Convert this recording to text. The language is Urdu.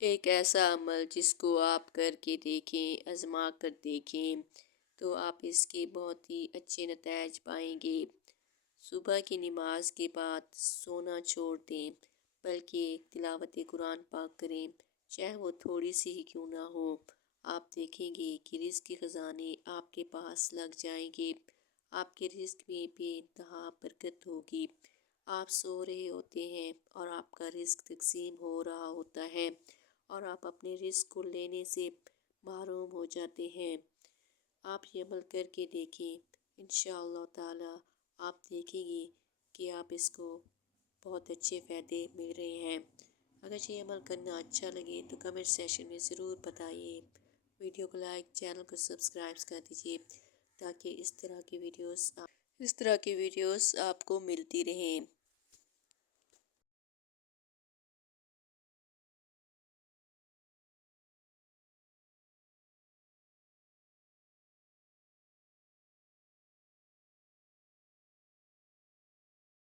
ایک ایسا عمل جس کو آپ کر کے دیکھیں، آزما کر دیکھیں تو آپ اس کے بہت ہی اچھے نتائج پائیں گے۔ صبح کی نماز کے بعد سونا چھوڑ دیں، بلکہ تلاوت قرآن پاک کریں، چاہے وہ تھوڑی سی ہی کیوں نہ ہو۔ آپ دیکھیں گے کہ رزق کے خزانے آپ کے پاس لگ جائیں گے، آپ کے رزق میں بے انتہا برکت ہوگی۔ آپ سو رہے ہوتے ہیں اور آپ کا رزق تقسیم ہو رہا ہوتا ہے اور آپ اپنے رزق کو لینے سے محروم ہو جاتے ہیں۔ آپ یہ عمل کر کے دیکھیں، انشاءاللہ تعالی آپ دیکھیں گے کہ آپ اس کو بہت اچھے فائدے مل رہے ہیں۔ اگر یہ عمل کرنا اچھا لگے تو کمنٹ سیکشن میں ضرور بتائیے۔ ویڈیو کو لائک، چینل کو سبسکرائب کر دیجیے تاکہ اس طرح کی ویڈیوز آپ کو ملتی رہیں۔